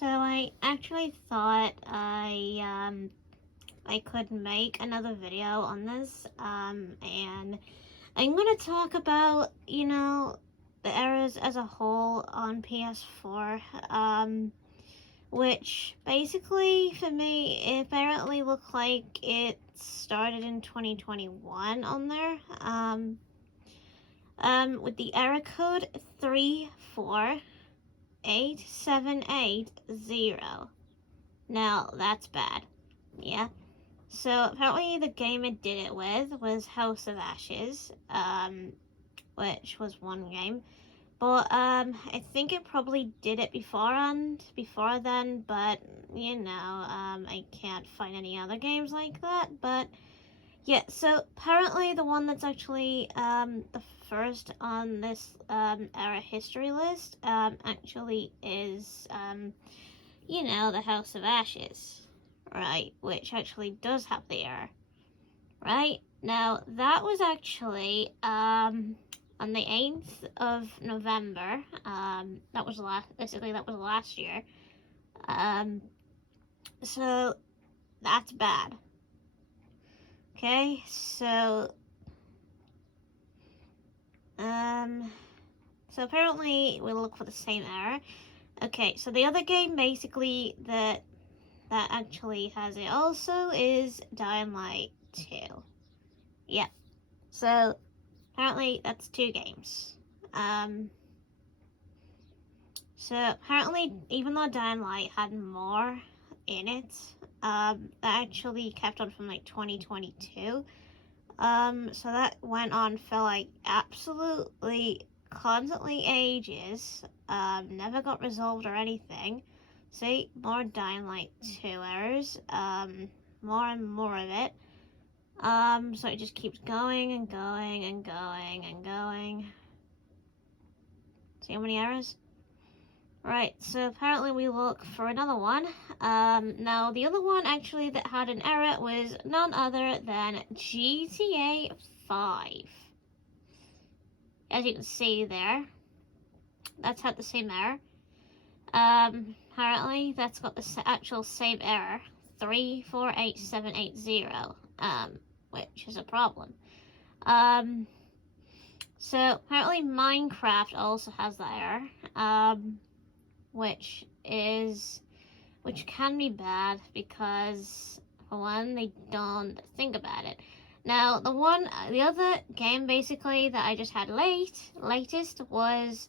So I actually thought I could make another video on this, and I'm gonna talk about, the errors as a whole on PS4, which basically for me, it apparently looked like it started in 2021 on there, with the error code 348780. Now, that's bad. Yeah. So apparently the game it did it with was House of Ashes, which was one game. But I think it probably did it before then, but I can't find any other games like that. But yeah, so apparently the one that's actually the first on this era history list actually is the House of Ashes, right? Which actually does have the error, right? Now that was actually on the 8th of November. That was last year. So that's bad. Okay, so apparently we'll look for the same error. Okay, so the other game basically that actually has it also is Dying Light 2. Yep. So apparently that's two games. So apparently even though Dying Light had more in it, that actually kept on from like 2022. So that went on for like absolutely constantly ages. Never got resolved or anything. See, more Dying Light 2 errors. More and more of it. So it just keeps going and going and going and going. See how many errors? Right, so apparently we look for another one. Now the other one actually that had an error was none other than GTA 5. As you can see there, that's had the same error. Apparently that's got the actual same error, 348780, which is a problem. So apparently Minecraft also has that error, which can be bad because, for one, they don't think about it. Now, the other game basically that I just had latest was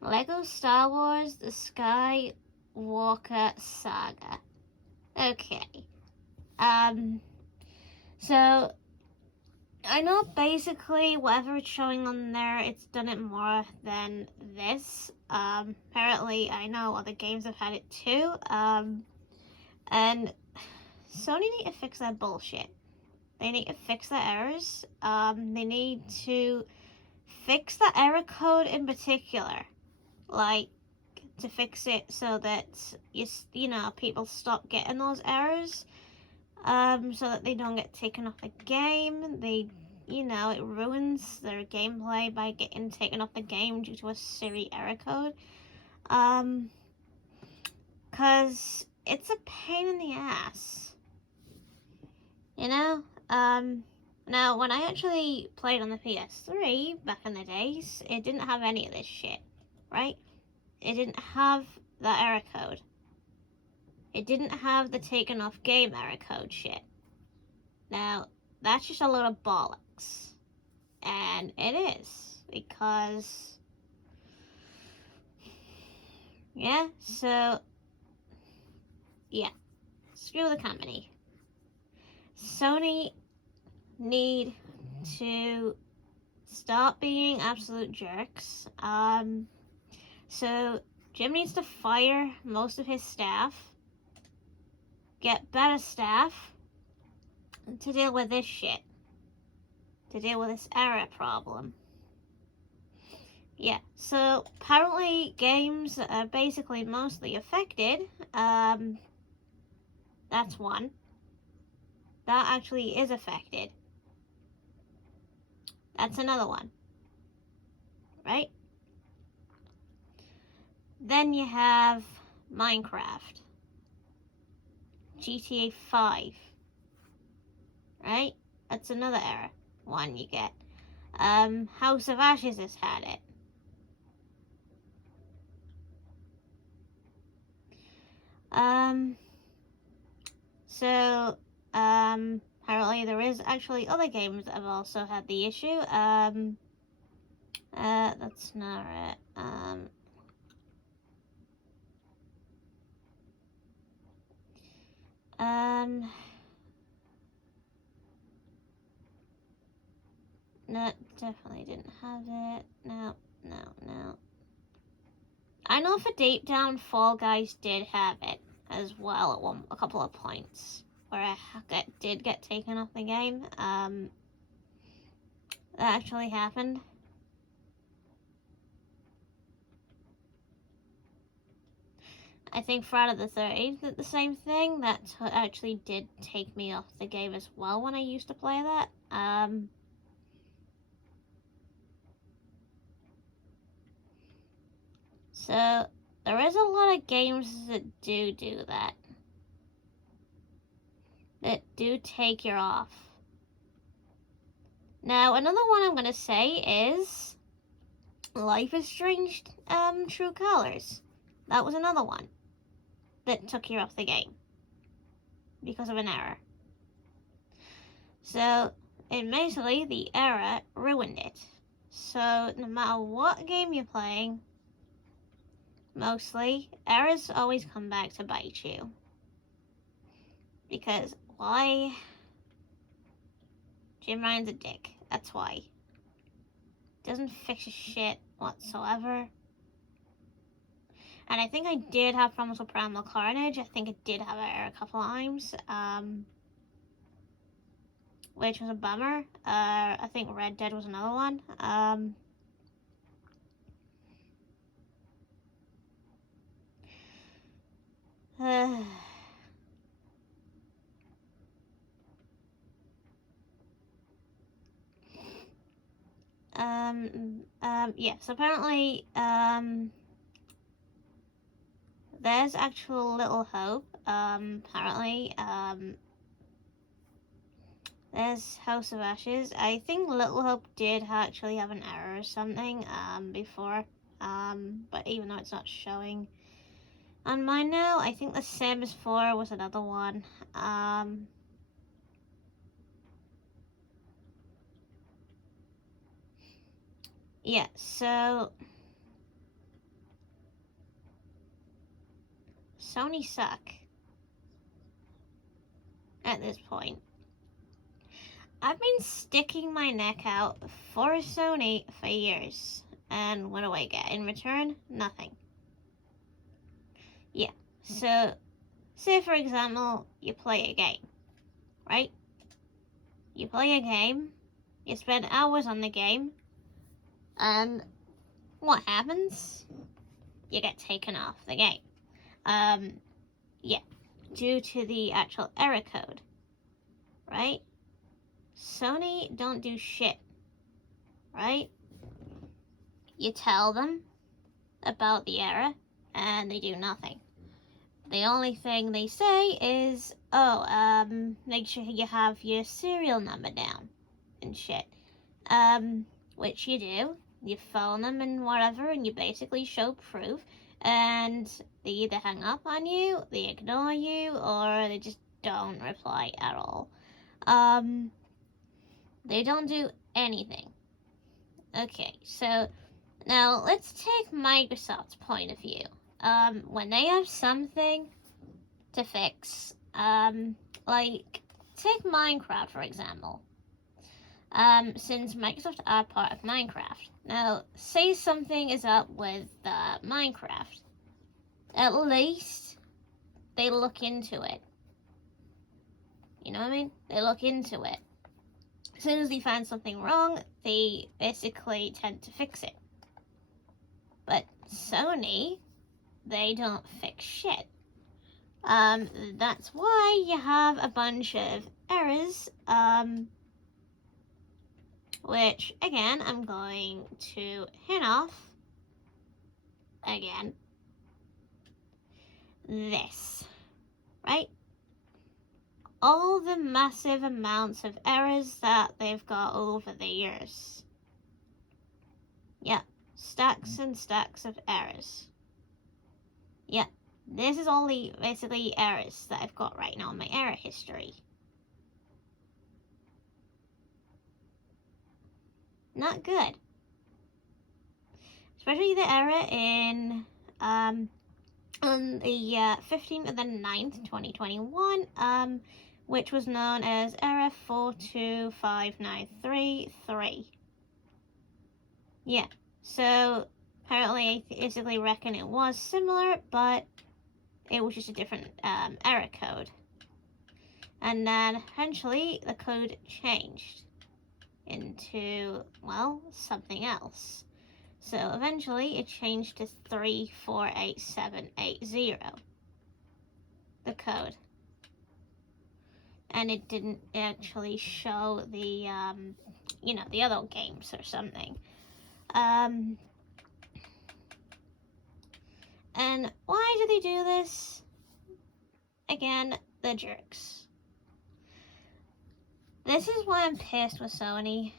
Lego Star Wars The Skywalker Saga. Okay. So I know basically whatever it's showing on there, it's done it more than this. Apparently I know other games have had it too. And Sony need to fix that bullshit. They need to fix the errors. They need to fix the error code in particular. Like, to fix it so that, people stop getting those errors. So that they don't get taken off the game. It ruins their gameplay by getting taken off the game due to a silly error code. Cause it's a pain in the ass. Now when I actually played on the PS3 back in the days, it didn't have any of this shit, right? It didn't have the error code. It didn't have the taken off game error code shit. Now, that's just a load of bollocks. And it is. Because, yeah, so, yeah. Screw the company. Sony need to stop being absolute jerks. So Jim needs to fire most of his staff, get better staff to deal with this shit, to deal with this error problem. Yeah, so apparently games that are basically mostly affected, that's one. That actually is affected. That's another one. Right? Then you have Minecraft, GTA 5, right? That's another error one you get. House of Ashes has had it. Apparently there is actually other games that have also had the issue. That's not it. No, definitely didn't have it. No. I know for Deep Down, Fall Guys did have it as well at a couple of points where I did get taken off the game. That actually happened. I think Friday the 13th did the same thing. That actually did take me off the game as well when I used to play that. So there is a lot of games that do that. That do take you off. Now, another one I'm going to say is Life is Strange True Colors. That was another one that took you off the game because of an error. So, and basically, the error ruined it. So, no matter what game you're playing, mostly, errors always come back to bite you. Because, why? Jim Ryan's a dick. That's why. Doesn't fix a shit whatsoever. And I think I did have problems with Primal Carnage. I think it did have an error a couple of times. Which was a bummer. I think Red Dead was another one. So apparently, there's actual Little Hope. Apparently, there's House of Ashes. I think Little Hope did actually have an error or something, before. But even though it's not showing on mine now, I think The Sims 4 was another one. Yeah, so Sony suck at this point. I've been sticking my neck out for Sony for years, and what do I get in return? Nothing. Yeah, so say for example, you play a game, right? You play a game, you spend hours on the game, and what happens? You get taken off the game. Yeah, due to the actual error code, right? Sony don't do shit, right? You tell them about the error, and they do nothing. The only thing they say is, make sure you have your serial number down and shit. Which you do. You phone them and whatever, and you basically show proof, and they either hang up on you, they ignore you, or they just don't reply at all. They don't do anything. Okay, so now let's take Microsoft's point of view. When they have something to fix, like take Minecraft for example. Since Microsoft are part of Minecraft. Now, say something is up with Minecraft. At least they look into it. You know what I mean? They look into it. As soon as they find something wrong, they basically tend to fix it. But Sony, they don't fix shit. That's why you have a bunch of errors, which, again, I'm going to hint off again. this, right? All the massive amounts of errors that they've got over the years. Yeah, stacks and stacks of errors. Yeah, this is all the basically errors that I've got right now in my error history. Not good. Especially the error in on the 15th of the 9th, 2021, which was known as error 425933. Yeah, so apparently I basically reckon it was similar, but it was just a different error code. And then eventually the code changed into, well, something else. So eventually it changed to 348780, the code. And it didn't actually show the, the other games or something. And why do they do this? Again, the jerks. This is why I'm pissed with Sony.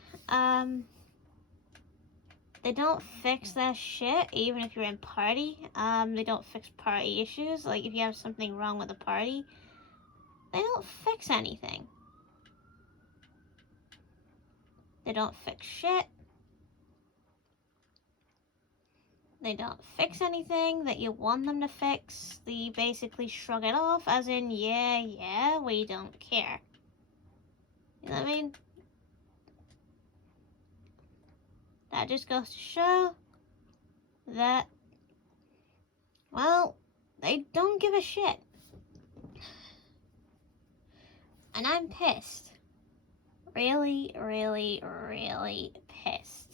They don't fix that shit, even if you're in party. They don't fix party issues. Like, if you have something wrong with a party, they don't fix anything. They don't fix shit. They don't fix anything that you want them to fix. They basically shrug it off, as in, yeah, we don't care. You know what I mean? That just goes to show that, well, they don't give a shit. And I'm pissed. Really, really, really pissed.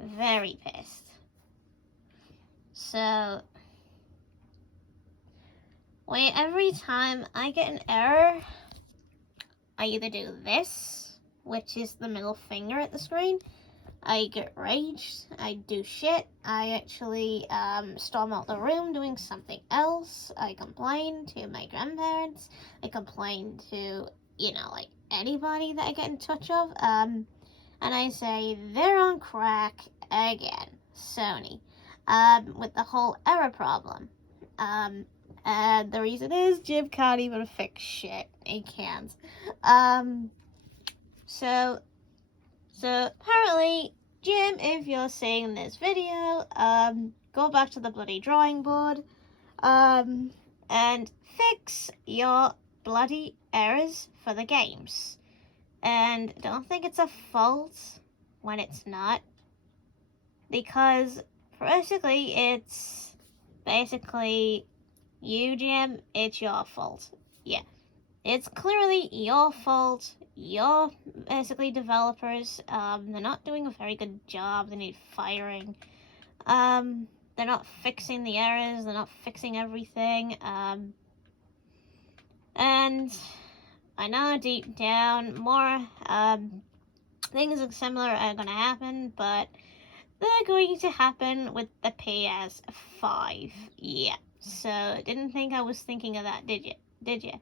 Very pissed. So, every time I get an error, I either do this, which is the middle finger at the screen. I get raged, I do shit, I actually storm out the room doing something else, I complain to my grandparents, I complain to, anybody that I get in touch of, and I say, they're on crack again, Sony, with the whole error problem. And the reason is, Jim can't even fix shit, he can't. So apparently, Jim, if you're seeing this video, go back to the bloody drawing board, and fix your bloody errors for the games. And don't think it's a fault when it's not, because it's basically you, Jim, it's your fault. Yeah, it's clearly your fault. You're basically developers. They're not doing a very good job. They need firing. They're not fixing the errors. They're not fixing everything. And I know deep down more things similar are going to happen, but they're going to happen with the PS5. Yeah. So didn't think I was thinking of that, did you?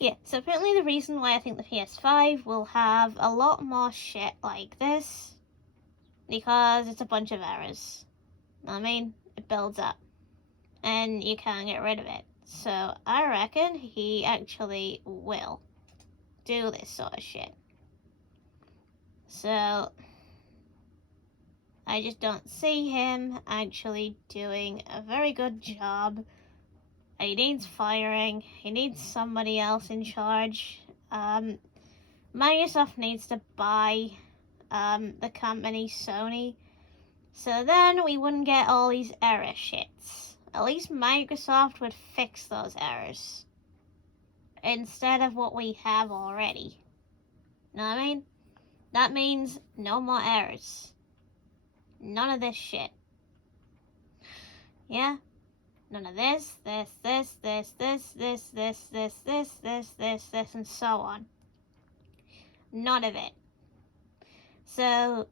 Yeah, so apparently the reason why I think the PS5 will have a lot more shit like this, because it's a bunch of errors. I mean, it builds up, and you can't get rid of it. So I reckon he actually will do this sort of shit. So I just don't see him actually doing a very good job. He needs firing. He needs somebody else in charge. Microsoft needs to buy the company Sony, so then we wouldn't get all these error shits. At least Microsoft would fix those errors instead of what we have already. Know what I mean? That means no more errors. None of this shit. Yeah? None of this, and so on. None of it. So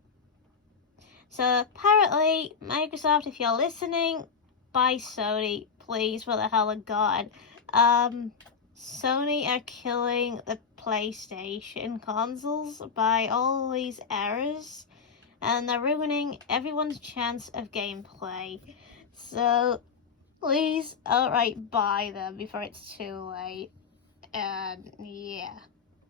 apparently, Microsoft, if you're listening, Buy Sony, please, for the hell of God. Sony are killing the PlayStation consoles by all these errors, and they're ruining everyone's chance of gameplay. So, please, outright buy them before it's too late. And, yeah.